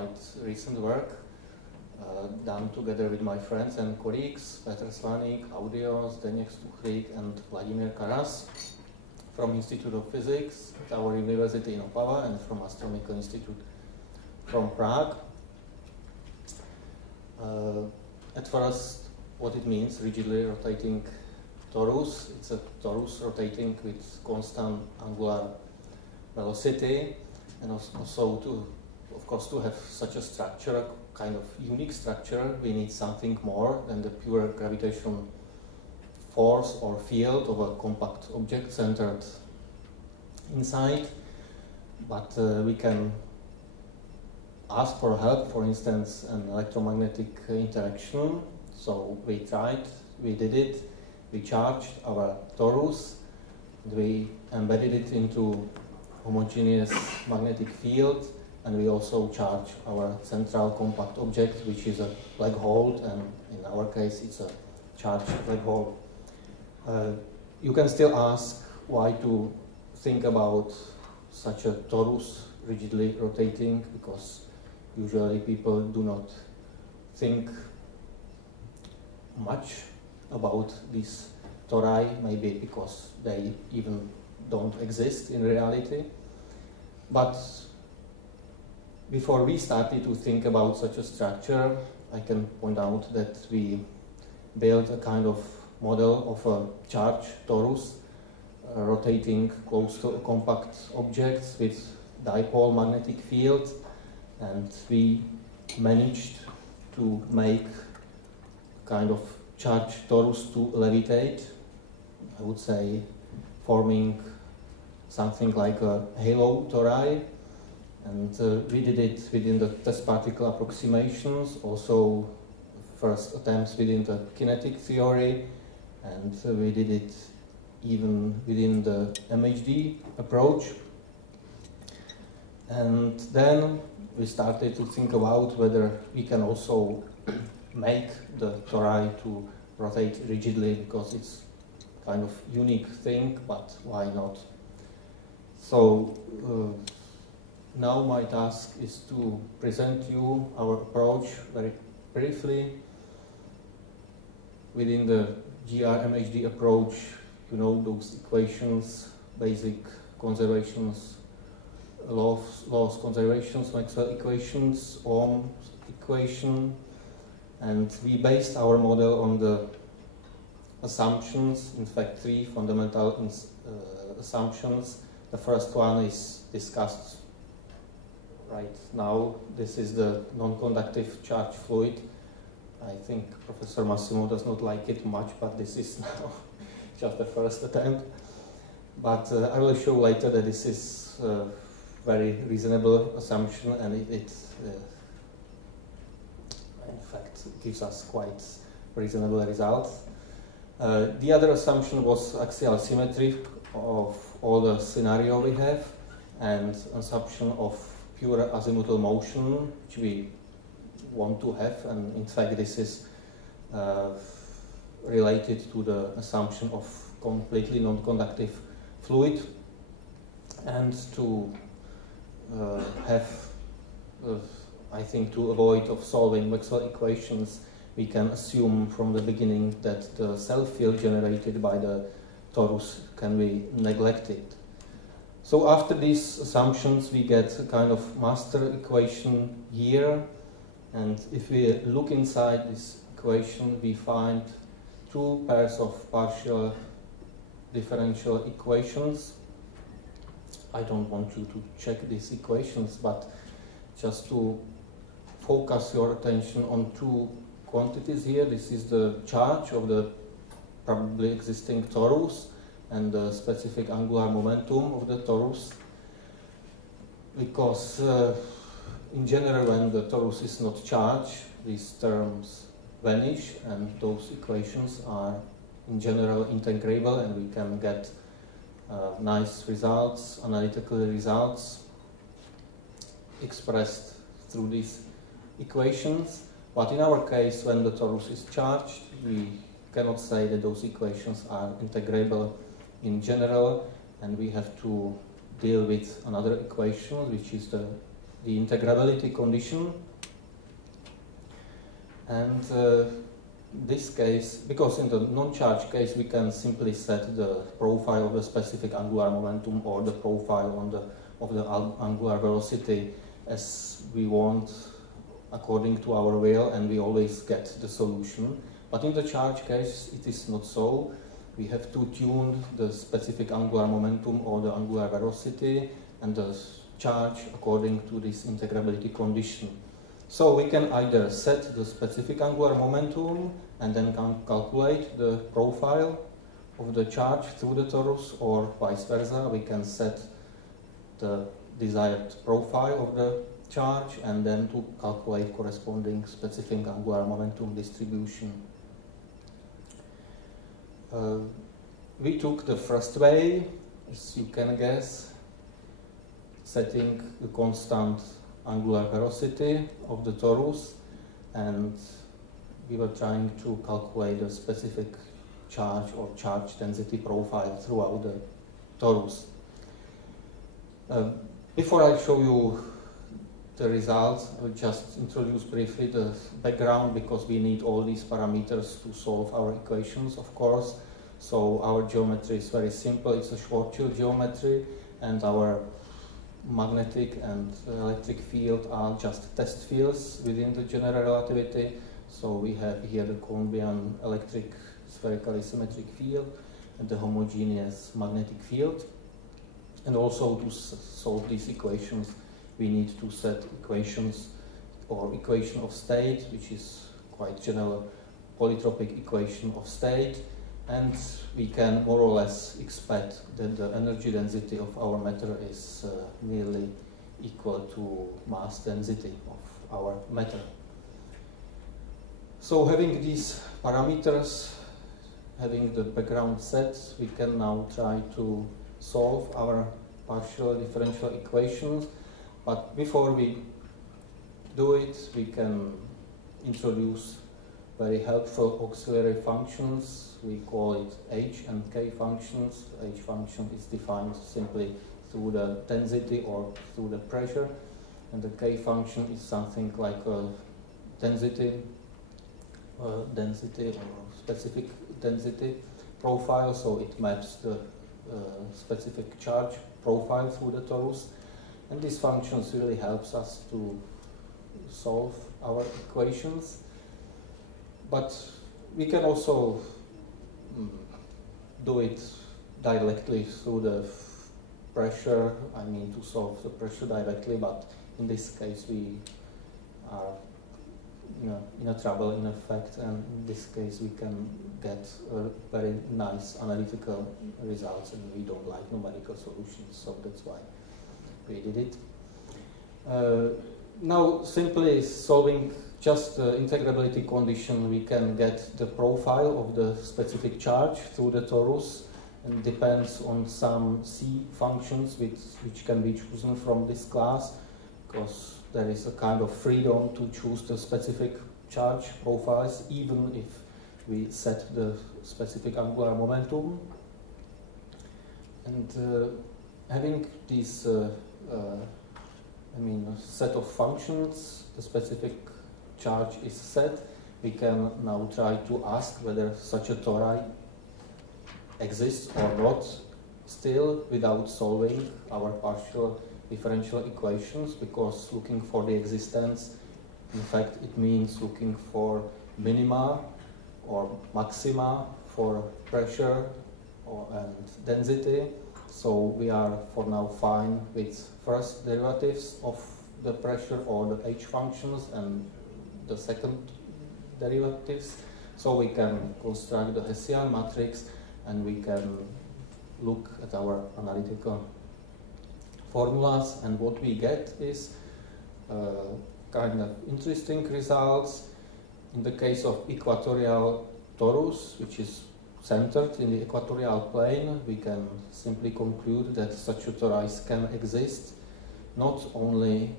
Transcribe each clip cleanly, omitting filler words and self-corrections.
quite recent work done together with my friends and colleagues, Petr Slaník, Audio, Zdeněk Stuchlík, and Vladimír Karas from Institute of Physics at our University in Opava and from Astronomical Institute from Prague. At first, what it means, rigidly rotating torus. It's a torus rotating with constant angular velocity, and also of course, to have such a structure, kind of unique structure, we need something more than the pure gravitational force or field of a compact object centered inside. But we can ask for help, for instance, an electromagnetic interaction. So we tried, we did it, we charged our torus, and we embedded it into homogeneous magnetic field, and we also charge our central compact object, which is a black hole, and in our case it's a charged black hole. You can still ask why to think about such a torus rigidly rotating, because usually people do not think much about these tori, maybe because they even don't exist in reality. But before we started to think about such a structure, I can point out that we built a kind of model of a charged torus rotating close to compact objects with dipole magnetic field, and we managed to make kind of charged torus to levitate, I would say, forming something like a halo tori. And we did it within the test particle approximations, also first attempts within the kinetic theory, and we did it even within the MHD approach. And then we started to think about whether we can also make the tori to rotate rigidly, because it's kind of unique thing, but why not? So now my task is to present you our approach very briefly. Within the GR-MHD approach, you know those equations, basic conservations, laws conservations, Maxwell equations, Ohm's equation, and we based our model on the assumptions, in fact 3 fundamental assumptions. The first one is discussed right now. This is the non-conductive charged fluid. I think Professor Massimo does not like it much, but this is now just the first attempt. But I will show later that this is a very reasonable assumption, and it in fact gives us quite reasonable results. The other assumption was axial symmetry of all the scenario we have, and assumption of pure azimuthal motion, which we want to have, and in fact this is related to the assumption of completely non-conductive fluid. And to have, I think, to avoid of solving Maxwell equations, we can assume from the beginning that the self-field generated by the torus can be neglected. So after these assumptions, we get a kind of master equation here, and if we look inside this equation, we find two pairs of partial differential equations. I don't want you to check these equations, but just to focus your attention on two quantities here. This is the charge of the probably existing torus and the specific angular momentum of the torus, because in general when the torus is not charged, these terms vanish, and those equations are in general integrable, and we can get nice results, analytical results expressed through these equations. But in our case, when the torus is charged, we cannot say that those equations are integrable in general, and we have to deal with another equation, which is the the integrability condition. And this case, because in the non-charge case we can simply set the profile of the specific angular momentum or the profile of the angular velocity as we want according to our will, and we always get the solution. But in the charge case it is not so. We have to tune the specific angular momentum or the angular velocity and the charge according to this integrability condition. So we can either set the specific angular momentum and then calculate the profile of the charge through the torus, or vice versa. We can set the desired profile of the charge and then to calculate corresponding specific angular momentum distribution. We took the first way, as you can guess, setting the constant angular velocity of the torus, and we were trying to calculate the specific charge or charge density profile throughout the torus. Before I show you the results, I will just introduce briefly the background, because we need all these parameters to solve our equations, of course. So our geometry is very simple. It's a Schwarzschild geometry, and our magnetic and electric field are just test fields within the general relativity. So we have here the Colombian electric spherically symmetric field and the homogeneous magnetic field. And also to solve these equations, we need to set equations or equation of state, which is quite general polytropic equation of state. And we can more or less expect that the energy density of our matter is nearly equal to mass density of our matter. So having these parameters, having the background set, we can now try to solve our partial differential equations. But before we do it, we can introduce very helpful auxiliary functions. We call it H and K functions. The H function is defined simply through the density or through the pressure, and the K function is something like a density or specific density profile, so it maps the specific charge profile through the torus. And these functions really helps us to solve our equations. But we can also do it directly through the pressure, I mean to solve the pressure directly, but in this case we are in a trouble in effect, and in this case we can get very nice analytical results, and we don't like numerical solutions, so that's why we did it. Now, simply solving just the integrability condition, we can get the profile of the specific charge through the torus, and depends on some C functions which can be chosen from this class, because there is a kind of freedom to choose the specific charge profiles, even if we set the specific angular momentum. And having this set of functions, the specific charge is set, we can now try to ask whether such a tori exists or not, still without solving our partial differential equations, because looking for the existence, in fact, it means looking for minima or maxima for pressure and density. So we are for now fine with first derivatives of the pressure or the H functions and the second derivatives. So we can construct the Hessian matrix, and we can look at our analytical formulas, and what we get is kind of interesting results. In the case of equatorial torus, which is centered in the equatorial plane, we can simply conclude that such a torus can exist, not only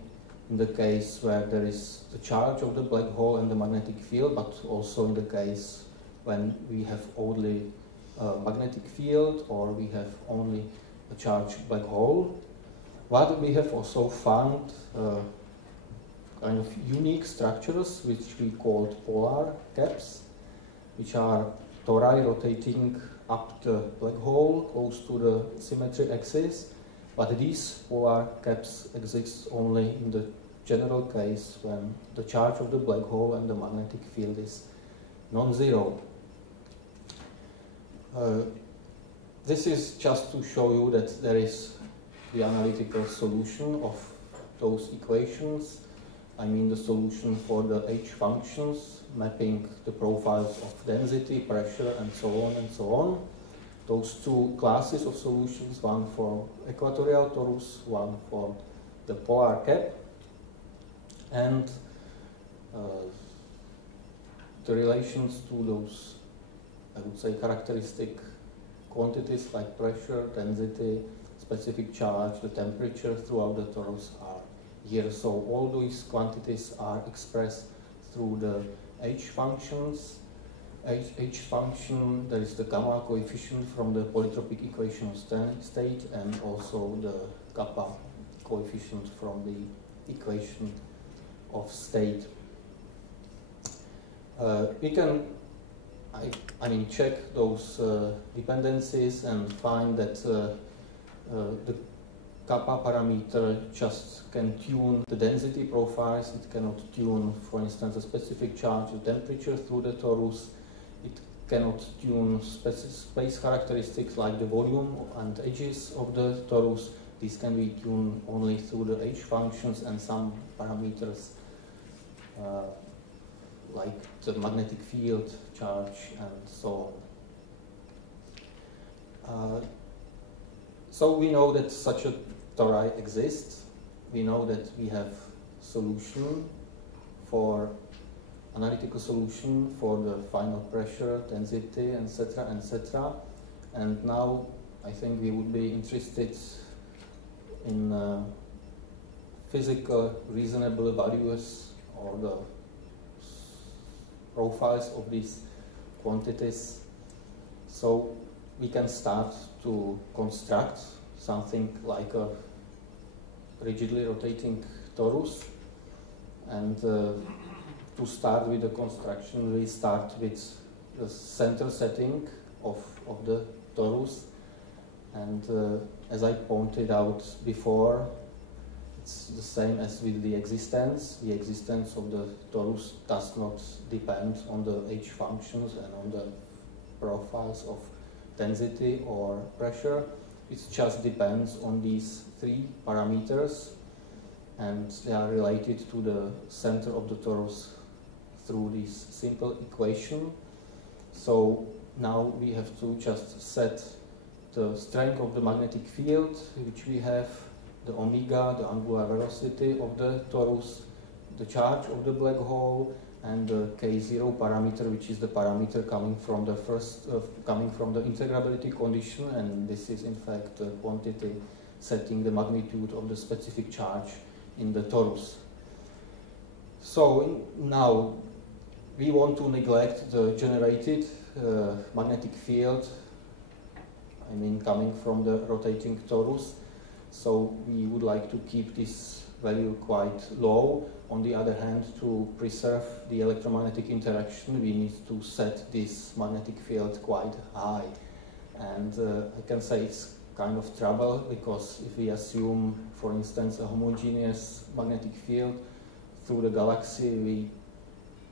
in the case where there is the charge of the black hole and the magnetic field, but also in the case when we have only a magnetic field or we have only a charged black hole. But we have also found kind of unique structures which we called polar caps, which are tori rotating up the black hole close to the symmetry axis. But these polar caps exist only in the general case when the charge of the black hole and the magnetic field is non-zero. This is just to show you that there is the analytical solution of those equations. I mean the solution for the H functions, mapping the profiles of density, pressure, and so on and so on. Those two classes of solutions, one for equatorial torus, one for the polar cap. And the relations to those, I would say, characteristic quantities like pressure, density, specific charge, the temperature throughout the torus are here. So all these quantities are expressed through the H functions. H function, there is the gamma coefficient from the polytropic equation of state, and also the kappa coefficient from the equation of state. We can I mean, check those dependencies and find that the kappa parameter just can tune the density profiles. It cannot tune, for instance, a specific charge, the temperature through the torus. It cannot tune space characteristics like the volume and edges of the torus. These can be tuned only through the H functions and some parameters like the magnetic field, charge, and so on. So we know that such a tori exists. We know that we have solution for analytical solution for the final pressure, density, etc., etc. And now I think we would be interested in physical reasonable values or the profiles of these quantities. So we can start to construct something like a rigidly rotating torus. And to start with the construction, we start with the center setting of the torus. And as I pointed out before, it's the same as with the existence. The existence of the torus does not depend on the H functions and on the profiles of density or pressure. It just depends on these three parameters, and they are related to the center of the torus through this simple equation. So now we have to just set the strength of the magnetic field, which we have, the omega, the angular velocity of the torus, the charge of the black hole, and the K0 parameter, which is the parameter coming from the integrability condition, and this is in fact the quantity setting the magnitude of the specific charge in the torus. So now we want to neglect the generated magnetic field, I mean coming from the rotating torus. So we would like to keep this value quite low. On the other hand, to preserve the electromagnetic interaction, we need to set this magnetic field quite high. And I can say it's kind of trouble, because if we assume, for instance, a homogeneous magnetic field through the galaxy, we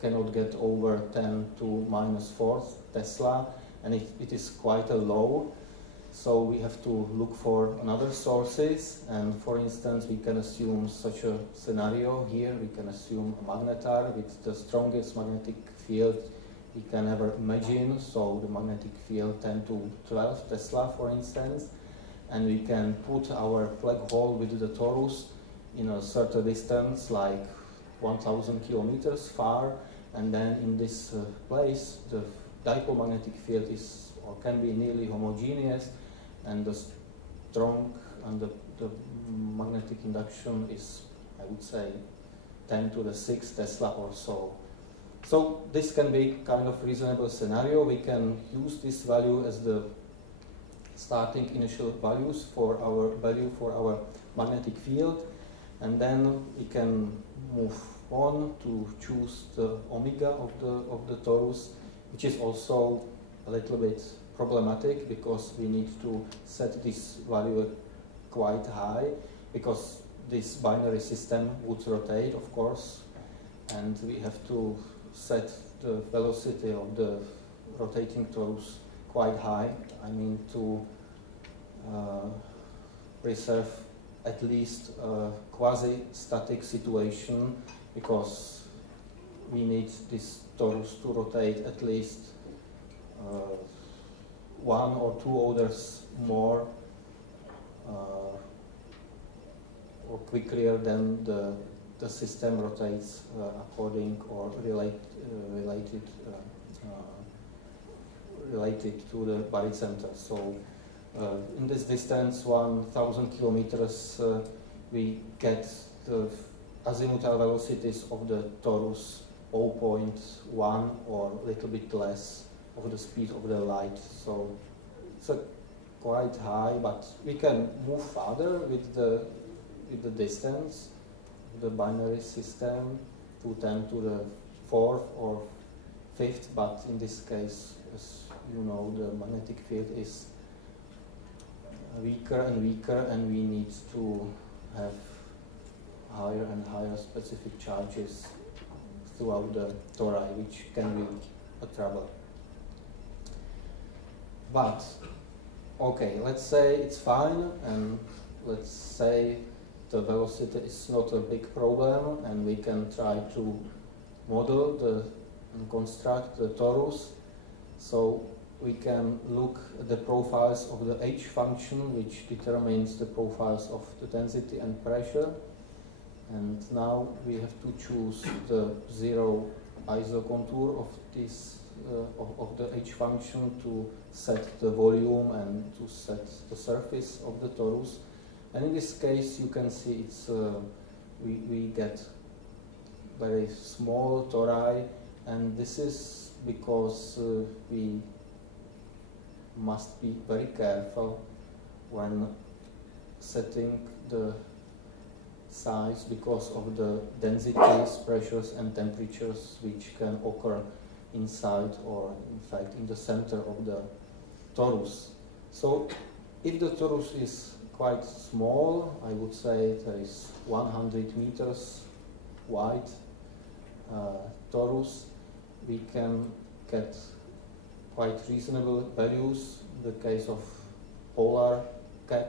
cannot get over 10 to minus 4 Tesla, and it is quite a low. So we have to look for another sources, and for instance we can assume such a scenario here. We can assume a magnetar with the strongest magnetic field we can ever imagine, so the magnetic field 10 to 12 Tesla for instance, and we can put our black hole with the torus in a certain distance like 1000 kilometers far, and then in this place the dipole magnetic field is or can be nearly homogeneous, and the strong and the magnetic induction is, I would say, 10 to the 6 Tesla or so. So this can be kind of reasonable scenario. We can use this value as the starting initial values for our value for our magnetic field, and then we can move on to choose the omega of the torus, which is also a little bit problematic because we need to set this value quite high, because this binary system would rotate, of course, and we have to set the velocity of the rotating torus quite high. I mean, to preserve at least a quasi-static situation, because we need this torus to rotate at least one or two orders more or quicker than the system rotates according or related to the barycenter. So in this distance, 1,000 kilometers, we get the azimuthal velocities of the torus 0.1 or a little bit less of the speed of the light. So it's quite high, but we can move further with the distance of the binary system to 10 to the 4th or 5th, but in this case, as you know, the magnetic field is weaker and weaker, and we need to have higher and higher specific charges throughout the tori, which can be a trouble. But, okay, let's say it's fine, and let's say the velocity is not a big problem, and we can try to model and construct the torus. So we can look at the profiles of the H function, which determines the profiles of the density and pressure. And now we have to choose the zero isocontour of this of the H function to set the volume and to set the surface of the torus. And in this case, you can see it's we get very small tori, and this is because we must be very careful when setting the size because of the densities, pressures and temperatures which can occur inside or in fact in the center of the torus. So if the torus is quite small, I would say there is 100 meters wide torus, we can get quite reasonable values. In the case of polar cap,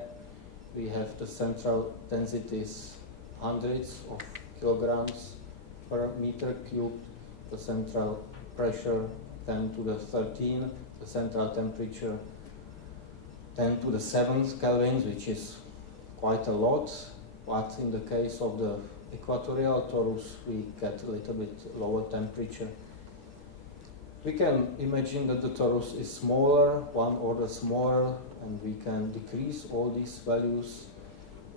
we have the central densities hundreds of kilograms per meter cubed, the central pressure 10 to the 13, the central temperature 10 to the 7th kelvins, which is quite a lot, but in the case of the equatorial torus we get a little bit lower temperature. We can imagine that the torus is smaller, one order smaller, and we can decrease all these values.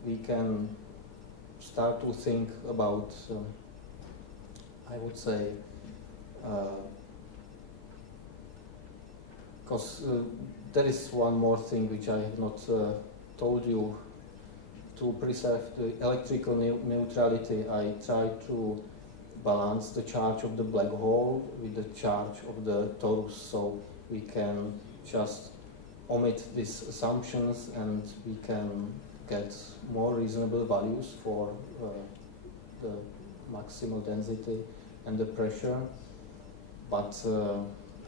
We can start to think about, I would say, because there is one more thing which I have not told you. To preserve the electrical neutrality, I try to balance the charge of the black hole with the charge of the torus, so we can just omit these assumptions and we can get more reasonable values for the maximal density and the pressure. But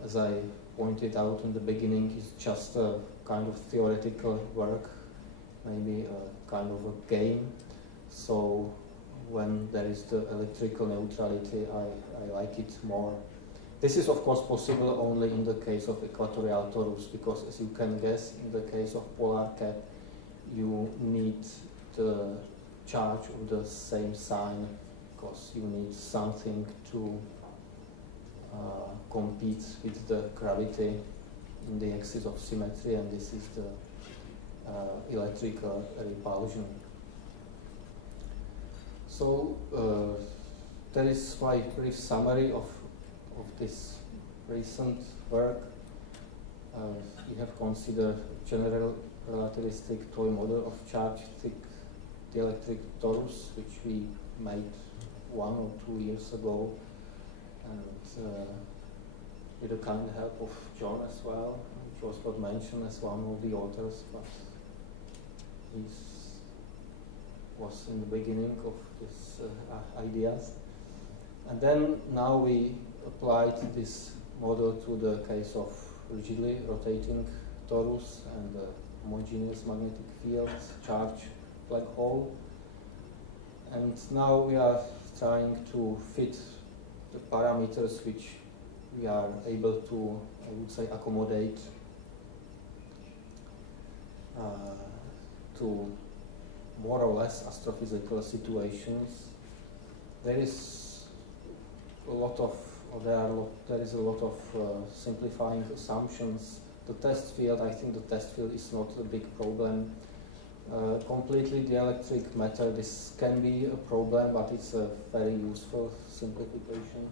as I pointed out in the beginning, it's just a kind of theoretical work, maybe a kind of a game. So when there is the electrical neutrality, I like it more. This is of course possible only in the case of equatorial torus, because as you can guess, in the case of polar cap, you need the charge of the same sign, because you need something to compete with the gravity in the axis of symmetry, and this is the electrical repulsion. So there is my brief summary of this recent work. We have considered general relativistic toy model of charge dielectric torus, which we made 1 or 2 years ago, and with the kind help of John as well, which was not mentioned as one of the authors, but he was in the beginning of these ideas. And then now we applied this model to the case of rigidly rotating torus and homogeneous magnetic field charge black hole. And now we are trying to fit the parameters which we are able to, I would say, accommodate to more or less astrophysical situations. There is a lot of, there is a lot of simplifying assumptions. The test field, I think the test field is not a big problem. Completely dielectric matter, this can be a problem, but it's a very useful simplification.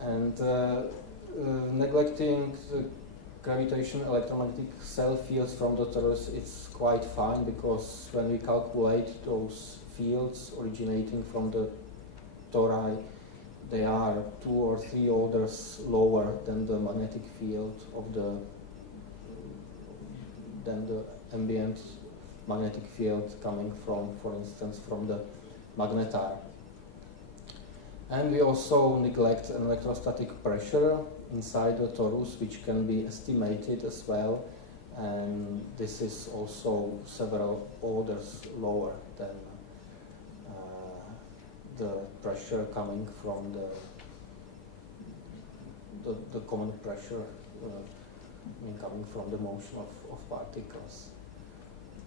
And neglecting the gravitation electromagnetic cell fields from the torus, it's quite fine, because when we calculate those fields originating from the tori, they are 2 or 3 orders lower than the magnetic field of the ambient magnetic field coming from, for instance, from the magnetar. And we also neglect an electrostatic pressure inside the torus, which can be estimated as well, and this is also several orders lower than the pressure coming from the common pressure coming from the motion of particles.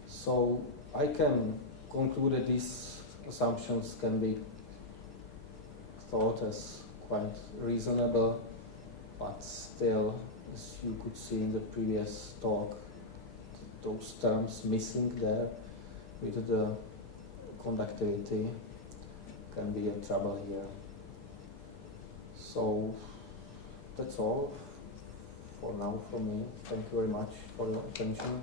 So I can conclude that these assumptions can be thought as quite reasonable, but still, as you could see in the previous talk, those terms missing there with the conductivity can be a trouble here. So that's all for now from me. Thank you very much for your attention.